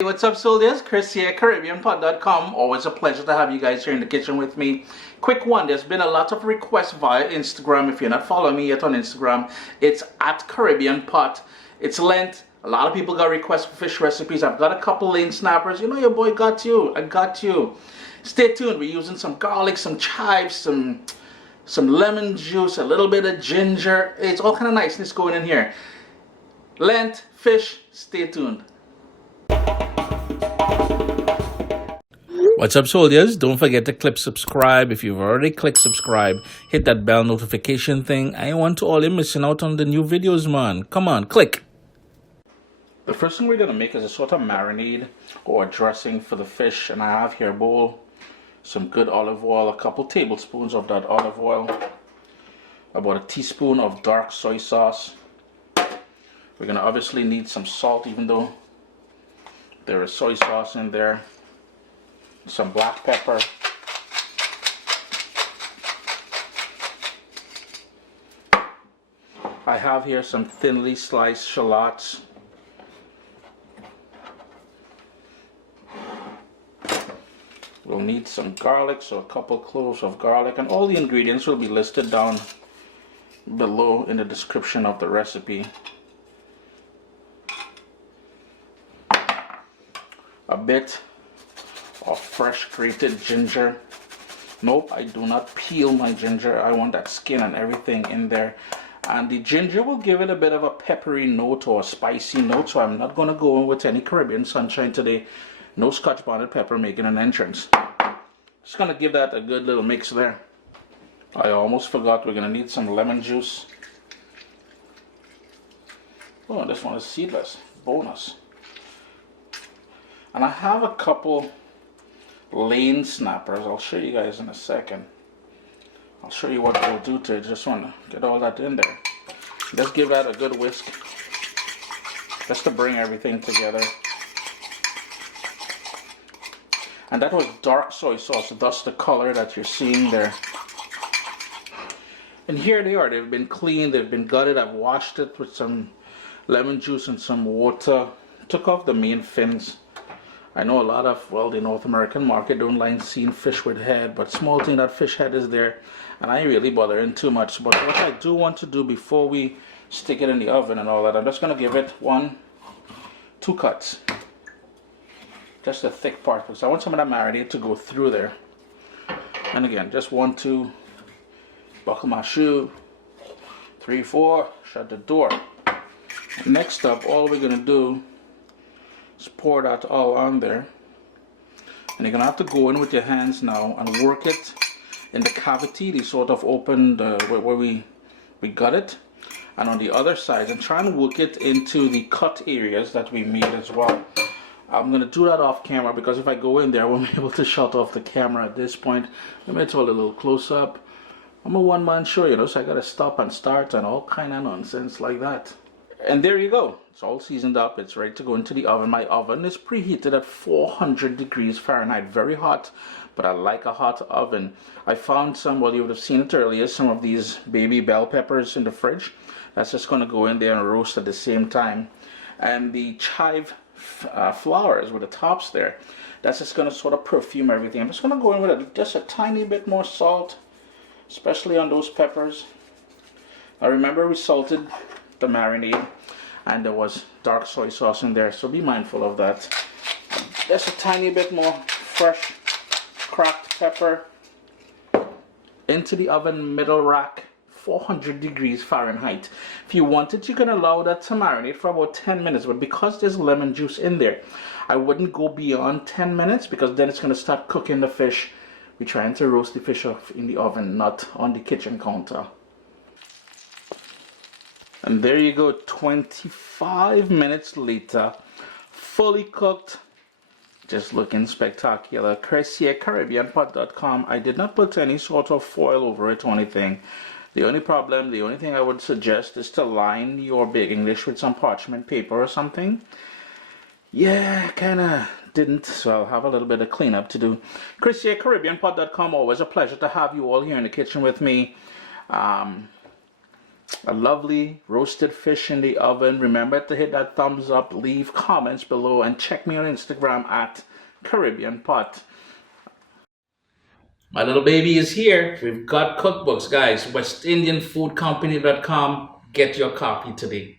Hey, what's up, soldiers? Chris here, caribbeanpot.com. Always a pleasure to have you guys here in the kitchen with me. Quick one, there's been a lot of requests via Instagram. If you're not following me yet on Instagram, it's at caribbeanpot. It's Lent. A lot of people got requests for fish recipes. I've got a couple lane snappers. You know your boy got you. I got you. Stay tuned. We're using some garlic, some chives, some lemon juice, a little bit of ginger. It's all kind of niceness going in here. Lent, fish, stay tuned. What's up, soldiers? Don't forget to click subscribe. If you've already clicked subscribe, hit that bell notification thing. I don't want to all you missing out on the new videos, man. Come on, click. The first thing we're going to make is a sort of marinade or dressing for the fish. And I have here a bowl, some good olive oil, a couple tablespoons of that olive oil, about a teaspoon of dark soy sauce. We're going to obviously need some salt, even though there is soy sauce in there. Some black pepper, I have here some thinly sliced shallots, we'll need some garlic, so a couple cloves of garlic, and all the ingredients will be listed down below in the description of the recipe. A bit of fresh grated ginger. Nope, I do not peel my ginger. I want that skin and everything in there. And the ginger will give it a bit of a peppery note or a spicy note, so I'm not going to go in with any Caribbean sunshine today. No Scotch bonnet pepper making an entrance. Just going to give that a good little mix there. I almost forgot, we're going to need some lemon juice. Oh, this one is seedless. Bonus. And I have a couple lane snappers. I'll show you guys in a second. I'll show you what they'll do to it. Just want to get all that in there. Just give that a good whisk, just to bring everything together. And that was dark soy sauce, thus the color that you're seeing there. And here they are. They've been cleaned, they've been gutted. I've washed it with some lemon juice and some water. Took off the main fins. I know a lot of, well, the North American market don't like seeing fish with head, but small thing, that fish head is there, and I ain't really bothering too much. But what I do want to do before we stick it in the oven and all that, I'm just going to give it 2 cuts. Just the thick part, because I want some of that marinade to go through there. And again, just 1, 2, buckle my shoe, 3, 4, shut the door. Next up, all we're going to do, just pour that all on there, and you're gonna have to go in with your hands now and work it in the cavity, the sort of open where we got it, and on the other side, and try and work it into the cut areas that we made as well. I'm gonna do that off camera, because if I go in there I won't be able to shut off the camera at this point. Let me do a little close up. I'm a one-man show, you know, so I gotta stop and start and all kind of nonsense like that. And there you go. It's all seasoned up. It's ready to go into the oven. My oven is preheated at 400 degrees Fahrenheit. Very hot, but I like a hot oven. I found some, well, you would have seen it earlier, some of these baby bell peppers in the fridge. That's just going to go in there and roast at the same time. And the chive flowers with the tops there, that's just going to sort of perfume everything. I'm just going to go in with just a tiny bit more salt, especially on those peppers. Now remember, we salted the marinade, and there was dark soy sauce in there, so be mindful of that. Just a tiny bit more fresh cracked pepper into the oven, middle rack, 400 degrees Fahrenheit. If you want it, you can allow that to marinate for about 10 minutes, but because there's lemon juice in there, I wouldn't go beyond 10 minutes, because then it's going to start cooking the fish. We're trying to roast the fish off in the oven, not on the kitchen counter. And there you go, 25 minutes later, fully cooked, just looking spectacular. Chris here, caribbeanpot.com. I did not put any sort of foil over it or anything. The only thing I would suggest is to line your Big English with some parchment paper or something. Yeah, kinda didn't, so I'll have a little bit of cleanup to do. Chris here, caribbeanpot.com. Always a pleasure to have you all here in the kitchen with me. a lovely roasted fish in the oven. Remember to hit that thumbs up, leave comments below, and check me on Instagram at caribbeanpot. My little baby is here. We've got cookbooks, guys. WestIndianFoodCompany.com. Get your copy today.